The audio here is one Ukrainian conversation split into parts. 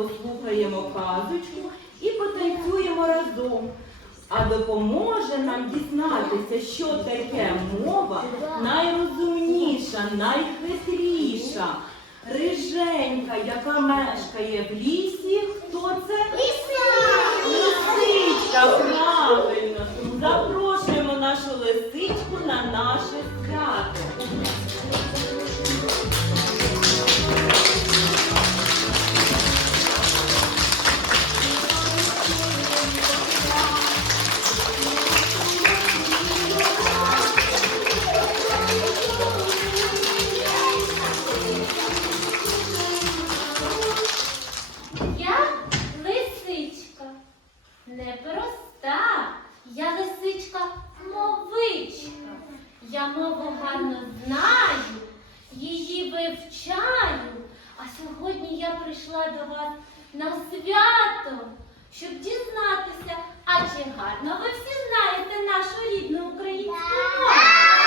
послухаємо казочку і потанцюємо разом. А допоможе нам дізнатися, що таке мова найрозумніша, найхитріша, риженька, яка мешкає в лісі. Хто це? Лисичка, правильно. Запрошуємо нашу лисичку на наше свято. прийшла до вас на свято, щоб дізнатися, а чи гарно ви всі знаєте нашу рідну українську мову?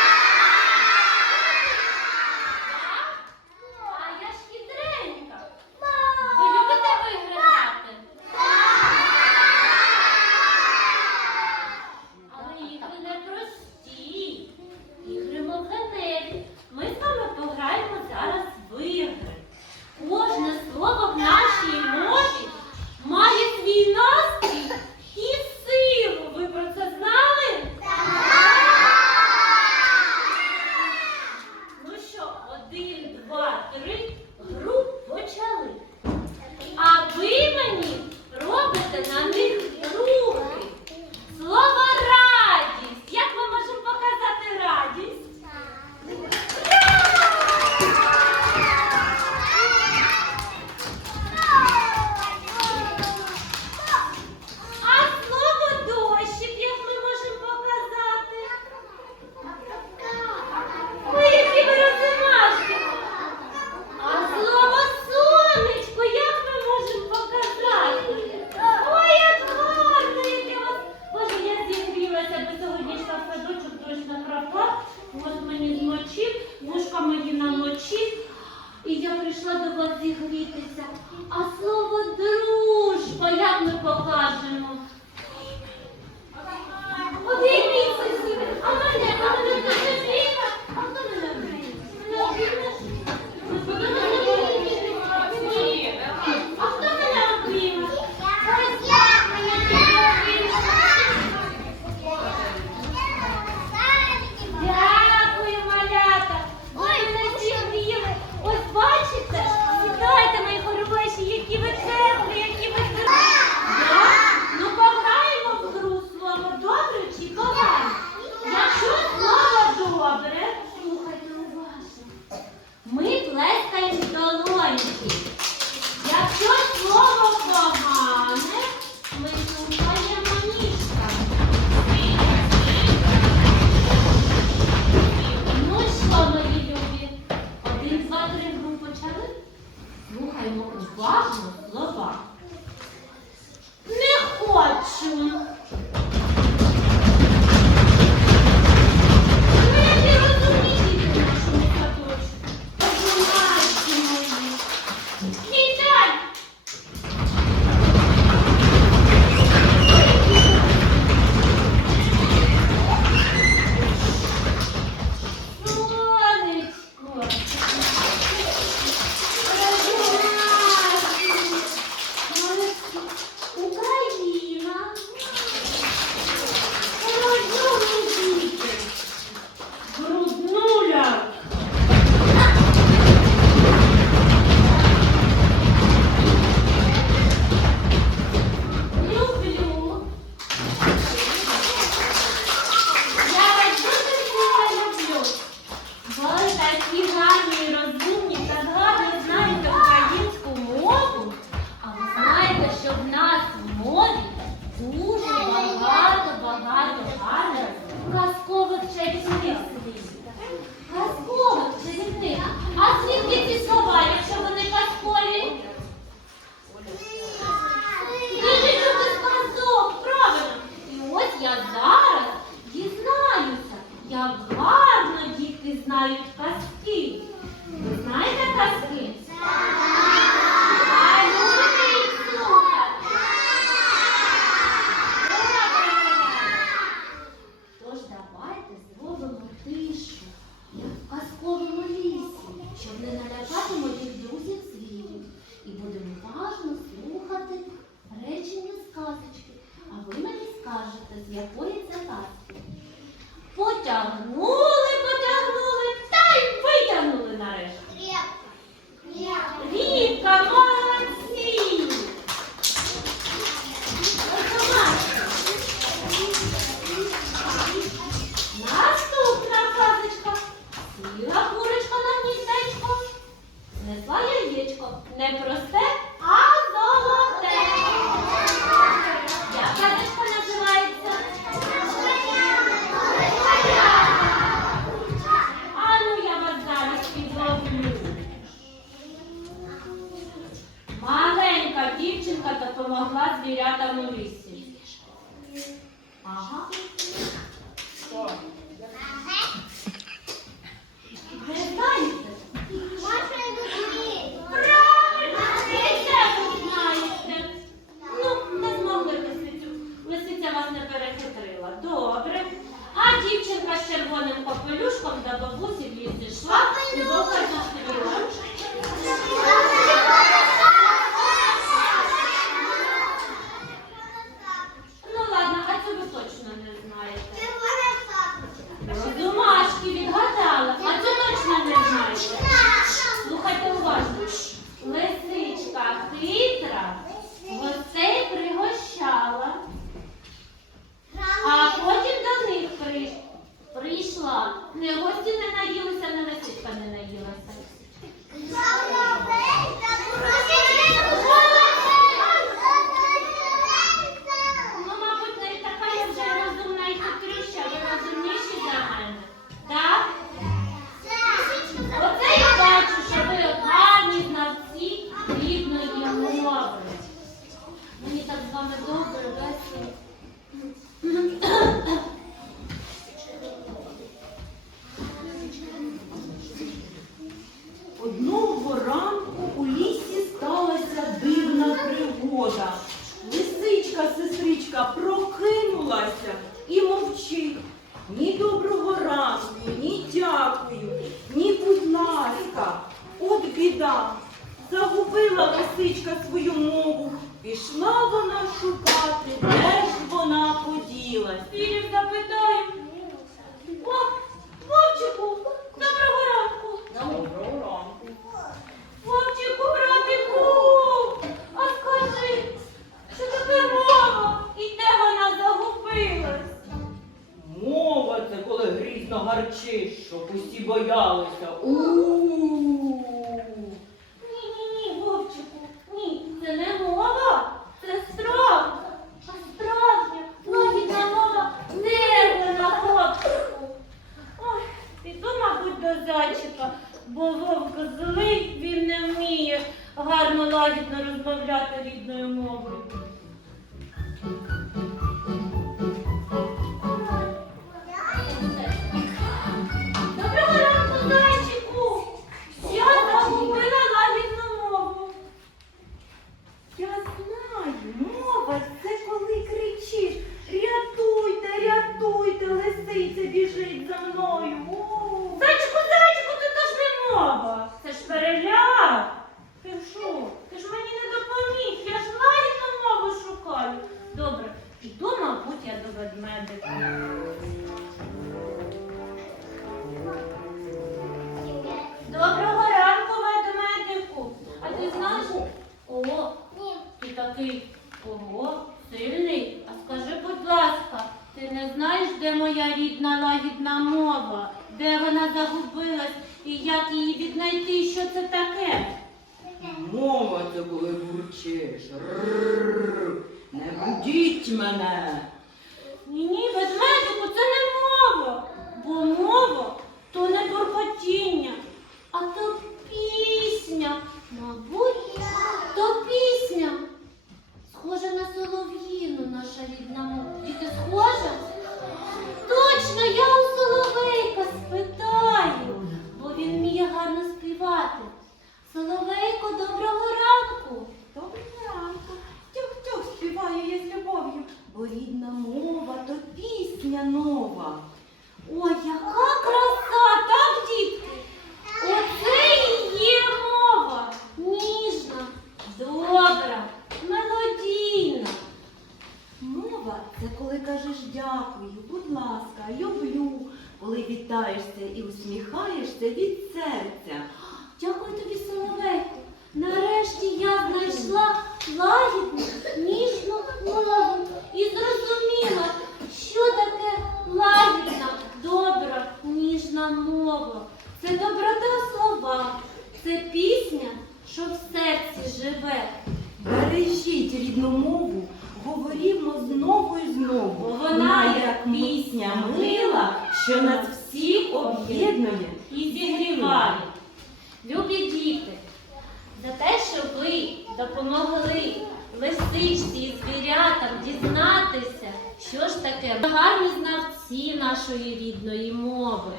води грітися, а слово. знають казки. Ви знаєте казки? Тож давайте зробимо тишу, в казковому лісі, щоб не налякати моїх друзів звірів. І будемо уважно слухати речення сказочки. А ви мені скажете, з якої це казки. Потяг. Мені так з вами добре, весело. загубила лисичка свою мову, пішла вона шукати, де ж вона поділась. Філіп запитає, Вовчику, доброго ранку. Доброго ранку. Вовчику, братику, а скажи, що таке мова і де вона загубилась? Мова це коли грізно гарчиш, щоб усі боялися. У-у-у. 11 mana ніжна мова. Це доброта слова, це пісня, що в серці живе. Бережіть рідну мову, говорімо знову і знову. Бо вона як пісня мила, що нас всіх об'єднує. і зігріває. Любі діти, за те, що ви допомогли лисичці і звірятам дізнатися, що ж таке гарні знавці нашої рідної мови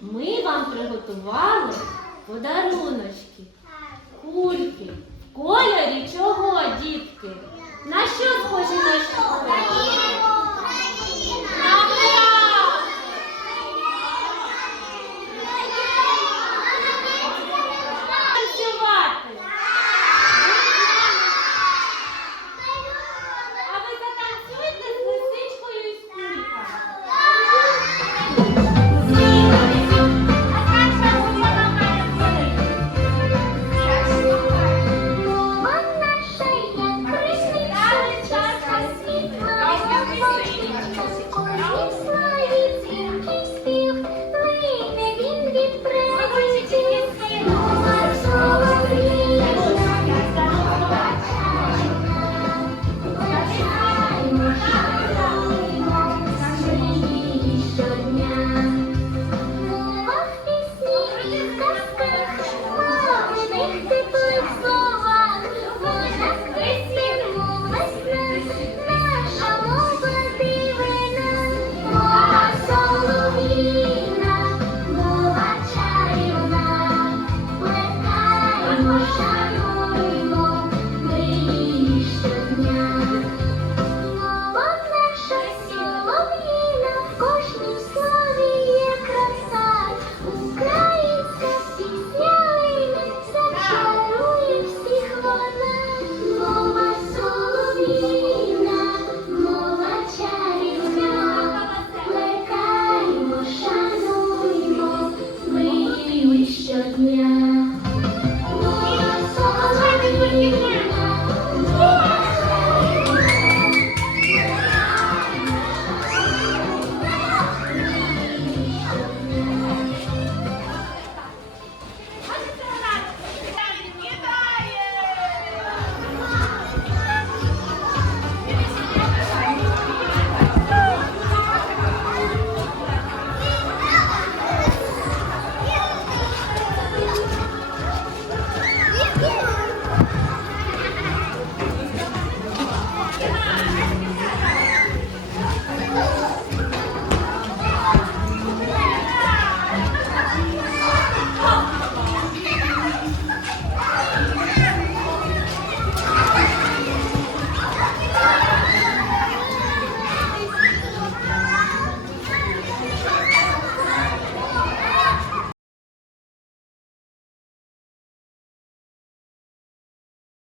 ми вам приготували подаруночки, кульки, кольорі чого, дітки? На що схожі наші кольори?